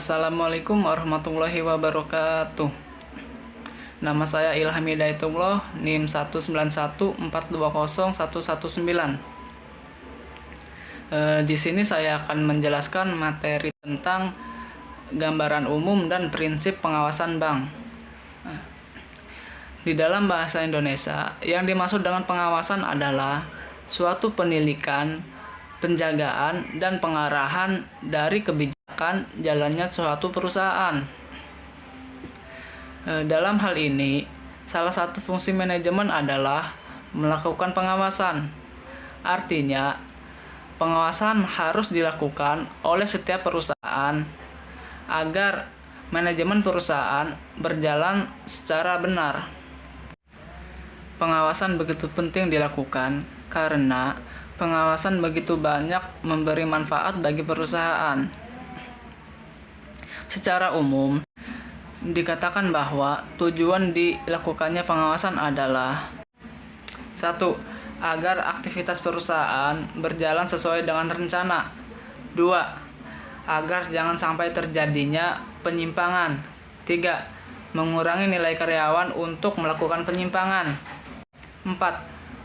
Assalamualaikum warahmatullahi wabarakatuh. Nama saya Ilham Hidayatullah, NIM 191420119. Di sini saya akan menjelaskan materi tentang gambaran umum dan prinsip pengawasan bank. Di dalam bahasa Indonesia, yang dimaksud dengan pengawasan adalah suatu penilaian, penjagaan, dan pengarahan dari kebijakan jalannya suatu perusahaan. Dalam hal ini, salah satu fungsi manajemen adalah melakukan pengawasan. Artinya, pengawasan harus dilakukan oleh setiap perusahaan agar manajemen perusahaan berjalan secara benar. Pengawasan begitu penting dilakukan karena pengawasan begitu banyak memberi manfaat bagi perusahaan. Secara umum, dikatakan bahwa tujuan dilakukannya pengawasan adalah 1. Agar aktivitas perusahaan berjalan sesuai dengan rencana. 2. Agar jangan sampai terjadinya penyimpangan. 3. Mengurangi nilai karyawan untuk melakukan penyimpangan. 4.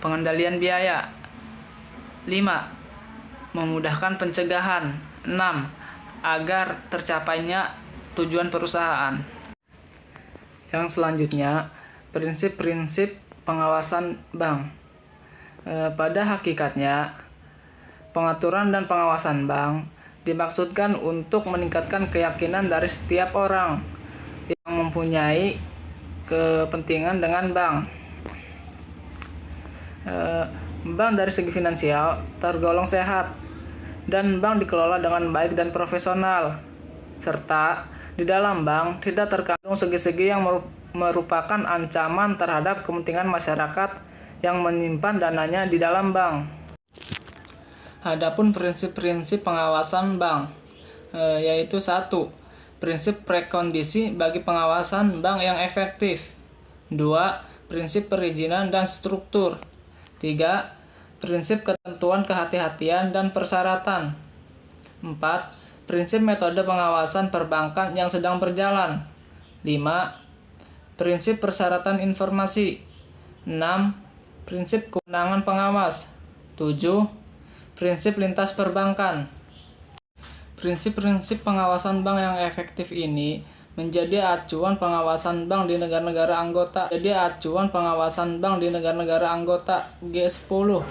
Pengendalian biaya. 5. Memudahkan pencegahan. 6. Agar tercapainya tujuan perusahaan. Yang selanjutnya, prinsip-prinsip pengawasan bank. Pada hakikatnya, pengaturan dan pengawasan bank dimaksudkan untuk meningkatkan keyakinan dari setiap orang yang mempunyai kepentingan dengan bank. Bank dari segi finansial tergolong sehat dan bank dikelola dengan baik dan profesional, serta di dalam bank tidak terkandung segi-segi yang merupakan ancaman terhadap kepentingan masyarakat yang menyimpan dananya di dalam bank. Adapun prinsip-prinsip pengawasan bank, yaitu 1. Prinsip prekondisi bagi pengawasan bank yang efektif. 2. Prinsip perizinan dan struktur. 3. Prinsip ketentuan kehati-hatian dan persyaratan. 4. Prinsip metode pengawasan perbankan yang sedang berjalan. 5. Prinsip persyaratan informasi. 6. Prinsip kewenangan pengawas. 7. Prinsip lintas perbankan. Prinsip-prinsip pengawasan bank yang efektif ini menjadi acuan pengawasan bank di negara-negara anggota. G10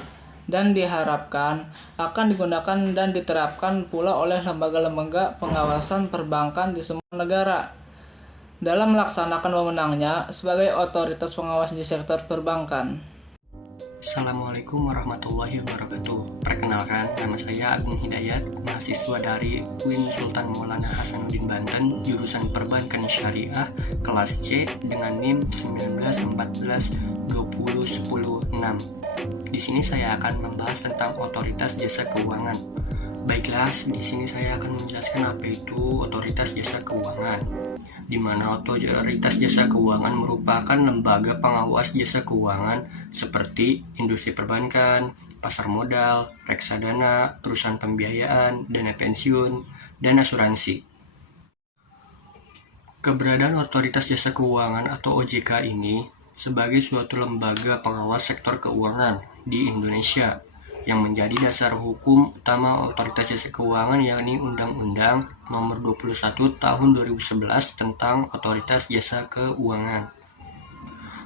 dan diharapkan akan digunakan dan diterapkan pula oleh lembaga-lembaga pengawasan perbankan di semua negara dalam melaksanakan wewenangnya sebagai otoritas pengawas di sektor perbankan. Assalamualaikum warahmatullahi wabarakatuh. Perkenalkan, nama saya Agung Hidayat, mahasiswa dari UIN Sultan Maulana Hasanuddin Banten, jurusan Perbankan Syariah, kelas C dengan NIM 1914201006. Di sini saya akan membahas tentang otoritas jasa keuangan. Baiklah, di sini saya akan menjelaskan apa itu otoritas jasa keuangan. Di mana otoritas jasa keuangan merupakan lembaga pengawas jasa keuangan seperti industri perbankan, pasar modal, reksadana, perusahaan pembiayaan, dana pensiun, dan asuransi. Keberadaan otoritas jasa keuangan atau OJK ini sebagai suatu lembaga pengawas sektor keuangan di Indonesia yang menjadi dasar hukum utama otoritas jasa keuangan, yakni Undang-Undang Nomor 21 Tahun 2011 tentang Otoritas Jasa Keuangan.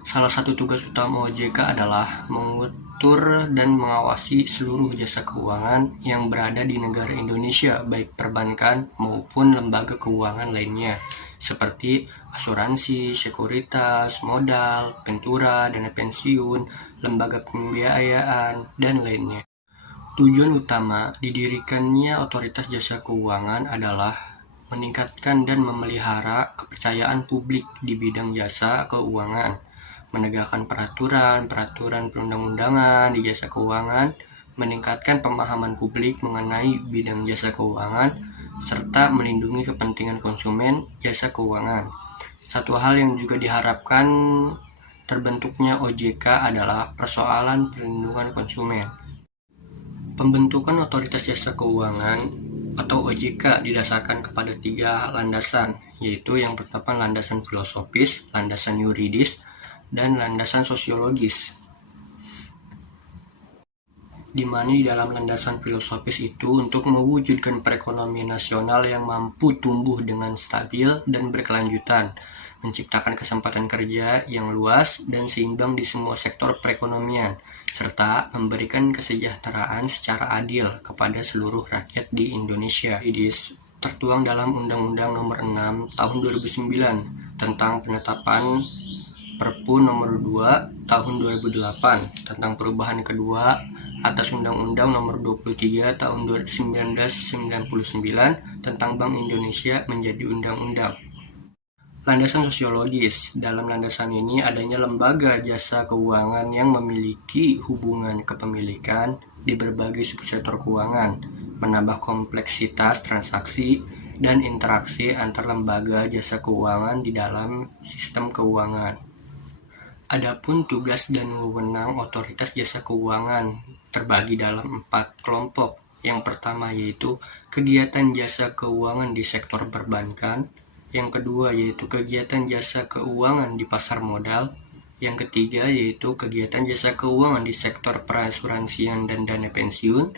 Salah satu tugas utama OJK adalah mengatur dan mengawasi seluruh jasa keuangan yang berada di negara Indonesia, baik perbankan maupun lembaga keuangan lainnya, seperti asuransi, sekuritas, modal, ventura, dana pensiun, lembaga pembiayaan, dan lainnya. Tujuan utama didirikannya otoritas jasa keuangan adalah meningkatkan dan memelihara kepercayaan publik di bidang jasa keuangan, menegakkan peraturan perundang-undangan di jasa keuangan, meningkatkan pemahaman publik mengenai bidang jasa keuangan, serta melindungi kepentingan konsumen jasa keuangan. Satu hal yang juga diharapkan terbentuknya OJK adalah persoalan perlindungan konsumen. Pembentukan otoritas jasa keuangan atau OJK didasarkan kepada 3 landasan, yaitu yang pertama landasan filosofis, landasan yuridis, dan landasan sosiologis. Di mana di dalam landasan filosofis itu untuk mewujudkan perekonomian nasional yang mampu tumbuh dengan stabil dan berkelanjutan, menciptakan kesempatan kerja yang luas dan seimbang di semua sektor perekonomian, serta memberikan kesejahteraan secara adil kepada seluruh rakyat di Indonesia. Ini tertuang dalam Undang-Undang Nomor 6 Tahun 2009 tentang penetapan Perpu Nomor 2 Tahun 2008 tentang perubahan kedua atas Undang-Undang Nomor 23 Tahun 1999 tentang Bank Indonesia menjadi undang-undang. Landasan sosiologis. Dalam landasan ini adanya lembaga jasa keuangan yang memiliki hubungan kepemilikan di berbagai subsektor keuangan, menambah kompleksitas transaksi dan interaksi antar lembaga jasa keuangan di dalam sistem keuangan. Adapun tugas dan wewenang otoritas jasa keuangan terbagi dalam 4 kelompok. Yang pertama yaitu kegiatan jasa keuangan di sektor perbankan, yang kedua yaitu kegiatan jasa keuangan di pasar modal, yang ketiga yaitu kegiatan jasa keuangan di sektor perasuransian dan dana pensiun,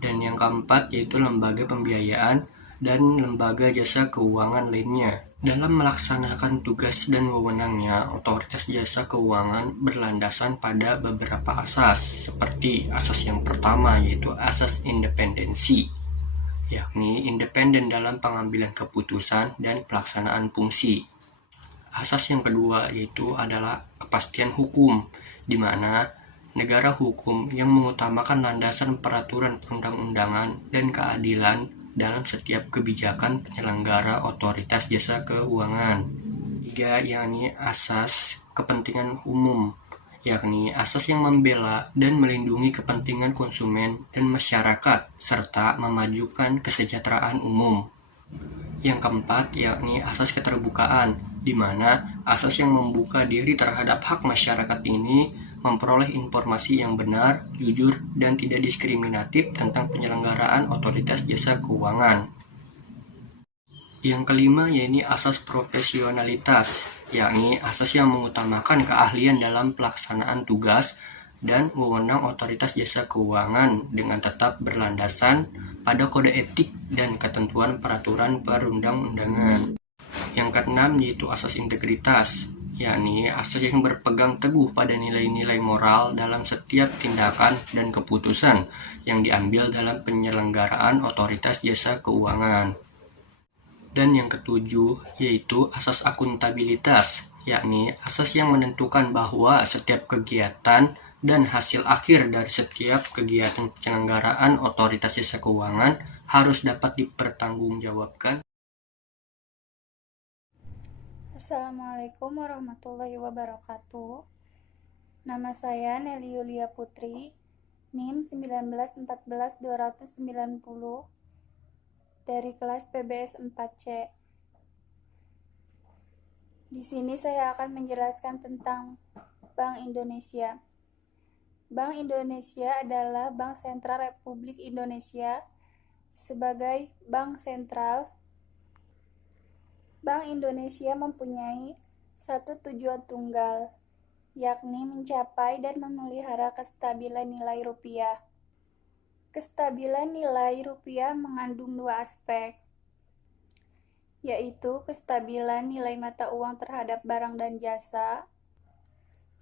dan yang keempat yaitu lembaga pembiayaan dan lembaga jasa keuangan lainnya. Dalam melaksanakan tugas dan wewenangnya, otoritas jasa keuangan berlandasan pada beberapa asas, seperti asas yang pertama yaitu asas independensi, yakni independen dalam pengambilan keputusan dan pelaksanaan fungsi. Asas yang kedua yaitu adalah kepastian hukum, di mana negara hukum yang mengutamakan landasan peraturan perundang-undangan dan keadilan dalam setiap kebijakan penyelenggara otoritas jasa keuangan. 3. Yakni asas kepentingan umum, yakni asas yang membela dan melindungi kepentingan konsumen dan masyarakat, serta memajukan kesejahteraan umum. Yang keempat, yakni asas keterbukaan, di mana asas yang membuka diri terhadap hak masyarakat ini memperoleh informasi yang benar, jujur, dan tidak diskriminatif tentang penyelenggaraan otoritas jasa keuangan. Yang kelima, yakni asas profesionalitas, yakni asas yang mengutamakan keahlian dalam pelaksanaan tugas dan wewenang otoritas jasa keuangan dengan tetap berlandasan pada kode etik dan ketentuan peraturan perundang-undangan. Yang keenam yaitu asas integritas, yakni asas yang berpegang teguh pada nilai-nilai moral dalam setiap tindakan dan keputusan yang diambil dalam penyelenggaraan otoritas jasa keuangan. Dan yang ketujuh yaitu asas akuntabilitas, yakni asas yang menentukan bahwa setiap kegiatan dan hasil akhir dari setiap kegiatan penyelenggaraan otoritas jasa keuangan harus dapat dipertanggungjawabkan. Assalamualaikum warahmatullahi wabarakatuh. Nama saya Nelly Yulia Putri, NIM 1914290 dari kelas PBS 4C. Di sini saya akan menjelaskan tentang Bank Indonesia. Bank Indonesia adalah Bank Sentral Republik Indonesia. Sebagai bank sentral, Bank Indonesia mempunyai satu tujuan tunggal, yakni mencapai dan memelihara kestabilan nilai rupiah. Kestabilan nilai rupiah mengandung 2 aspek, yaitu kestabilan nilai mata uang terhadap barang dan jasa,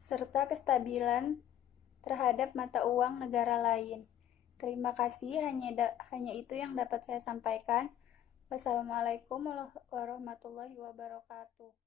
serta kestabilan terhadap mata uang negara lain. Terima kasih, hanya itu yang dapat saya sampaikan. Wassalamualaikum warahmatullahi wabarakatuh.